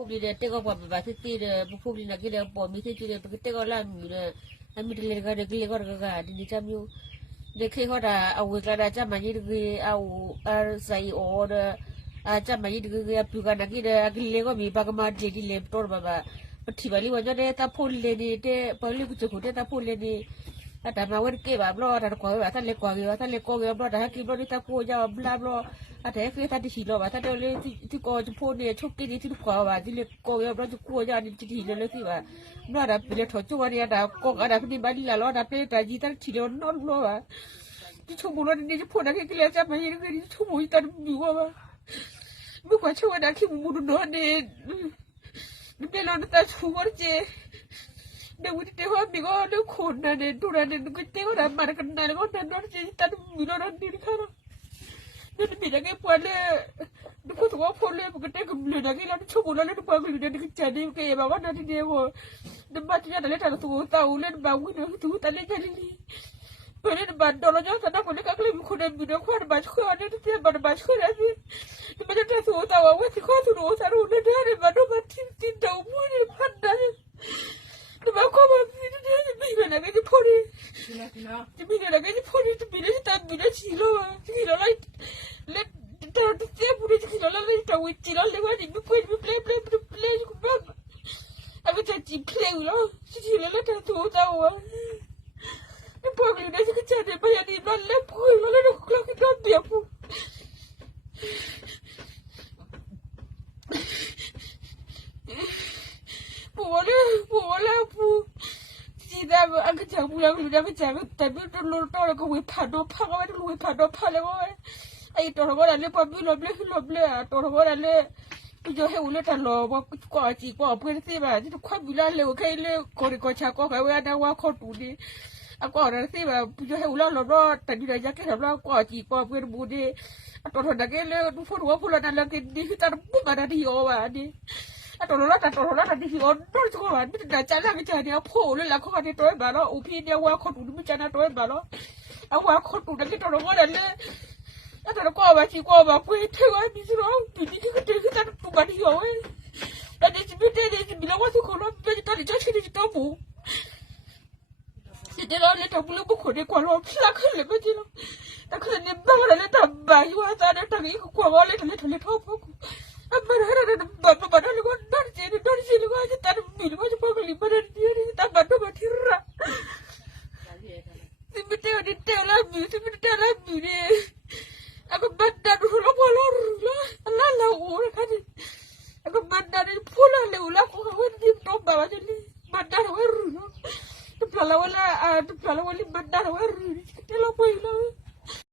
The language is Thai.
พวกนี้เนี่ยเต้ก็กว่าแบบที่ตีเนี่ยพวกนี้นักเรียนปอมีที่ตีเนี่ยเต้ก็ล่ามีเนี่ยมีเด็กก็เด็กเล็กก็เด็กก็ดีนี่จำอยู่เด็กเขาได้เอาเวลาจำมันยี่ดีเอาใส่โอเดจำมันยี่ดีพิการนักเรียนเล็กก็มีปากมาเด็กเล็กตัวแบบที่บาลีวันนี้ตาพูดเลยนี่เต้บาลีกุศลตาพูดเลยนี่แต่มาวันเก็บแบบรอแต่กว่าท่านเล็กกว่าท่านเล็กกว่าแบบรอแต่ให้กินรอที่ตาพูดจะบลาบรอแต่คือท่านที่หินรอท่านเดินเลยที่ก่อจะพูดเนี่ยชอบกินที่กว่าว่าที่เล็กกว่าแบบรอจะกลัวจะนี่ที่หินเลยที่ว่ารอแต่เป็นถอดจัวเนี่ยแต่กงอะไรพวกนี้บาลีละรอแต่เป็นแต่จีตันที่เดินนอนรอว่าที่ชมบุญนี่จะพูดอะไรกันเลยจะมาอย่างนี้ชมบุญตันอยู่ว่าเมื่อก่อนช่วยนะที่บุญนอนเนี่ยเป็นเราแต่ช่วยเจเดี๋ยววันนี้ว่ามีก็เรื่องคนนั่นเองตัวนั้นเองก็เจ้าหน้ามากันนั่นก็นั่นนอนเจตันมีนอนดีค่ะนั่นมีอะไรพอเลยดูก็ตัวพอเลยมันก็เด็กมันเลยนะกี่เราชอบเราเล่นบอลกันอยู่ในกิจใจนี่ก็แบบว่านั่นที่เดียวนั่นบ้านที่นั่นเล่นแต่ตัวเต่าเล่นบาวิ่งตัวแต่เล่นกันนี่เพื่อนบ้านโดนเราจะนั่งคนเล่นก็เลยมีคนเดินมีเด็กคนบ้านช่วยเนี่ยที่บ้านบ้านช่วยอะไรนี่มันจะตัวเต่าว่าที่ข้อตัวสารุเนี่ยเนี่ยบ้านเราบ้านที่เต่ามุ่งเนี่ยพันนั่นแต่บางคนมันมีเนี่ยจะมีอะไรก็จะพูดจะมีอะไรก็จะพูดจะมีอะไรที่ตามมีอะไรชิโร่ชิโร่อะไรเล็กแต่ตัวเจ้าพูดจะชิโร่อะไรแต่วิจิโร่เลยว่านี่ไม่พูดไม่เพลย์กูบ้างเอาไปจะจีบเพลย์แล้วชิโร่แล้วแต่ตัวเจ้าอ่ะนี่พวกนี้เนี่ยจะเนี่ยไปยันนี่นอนเล็บพูดมาแล้วเราคิดว่าเบียบพูดปูแล้วปูจีดาอันก็จะปูแล้วปูจะไม่จ่ายไม่แต่ไม่ต้องรู้ตัวแล้วก็วิ่งผ่านโดนพังเอาไว้ต้องวิ่งผ่านโดนพังเลยว่าไอ้ตัวเราเนี่ยพอวิ่งลบเลยตัวเราเนี่ยพี่จะให้อุลตลอดว่ากว่าจีกว่าเพื่อนสิแบบที่ทุกคนวิลาเร็วแค่เร็วคนชาก็แค่ว่าได้ว่าคนดูดีอ่ะก่อนนั้นสิแบบพี่จะให้อุลเรารอดแต่ดีเลยจะแค่ทำเรากว่าจีกว่าเพื่อนบูดีตัวเราเนี่ยเร็วทุกคนว่าพวกเราเนี่ยกินดีที่ตาปุ๊บมาได้โอวะนี่ตัวเราที่หิวน้อยจังหวะไม่ได้ใจแล้วก็ใจเนี่ยโผล่เลยแล้วเขาก็ได้ตัวแบบแล้วอุพี่เนี่ยว่าคนดูไม่ใจนะตัวแบบแล้วเอาว่าคนดูนั่นที่ตัวเราว่านั่นเลยตัวเราก็ว่าชีก็ว่าเพื่อเท่ว่ามีสิ่งเราปีนี้ที่ก็เจอที่ตาตัวกันหิวเว้ยแต่เดี๋ยวจะไม่ได้เดี๋ยวจะมีแล้วว่าทุกคนเราเป็นตอนนี้จะใช้ที่ตัวหมูสิ่งที่เราเล่นทำลูกบุคคลในความเราพลักขึ้นเลยก็จริงแต่คือเนี่ยบ้าอะไรเล่นทำบ่ายว่าตอนนั้นทางนี้ก็กลัวว่าเล่นพ่อมันอะไรนั่นบ้านอะไรก็นั่นสิเลยว่าจะตัดมีหรือว่าจะพอไปลิบมันนี่ตัดบ้านมาที่ระสิไม่เท่านี้เท่าไรมีสิไม่เท่าไรมีเนี่ยaku badan ulah pola ulah Allah la ulah kan aku badan pola le ulah ko kawan di toba aja ni badan weru tu pala wala badan weru kita la pola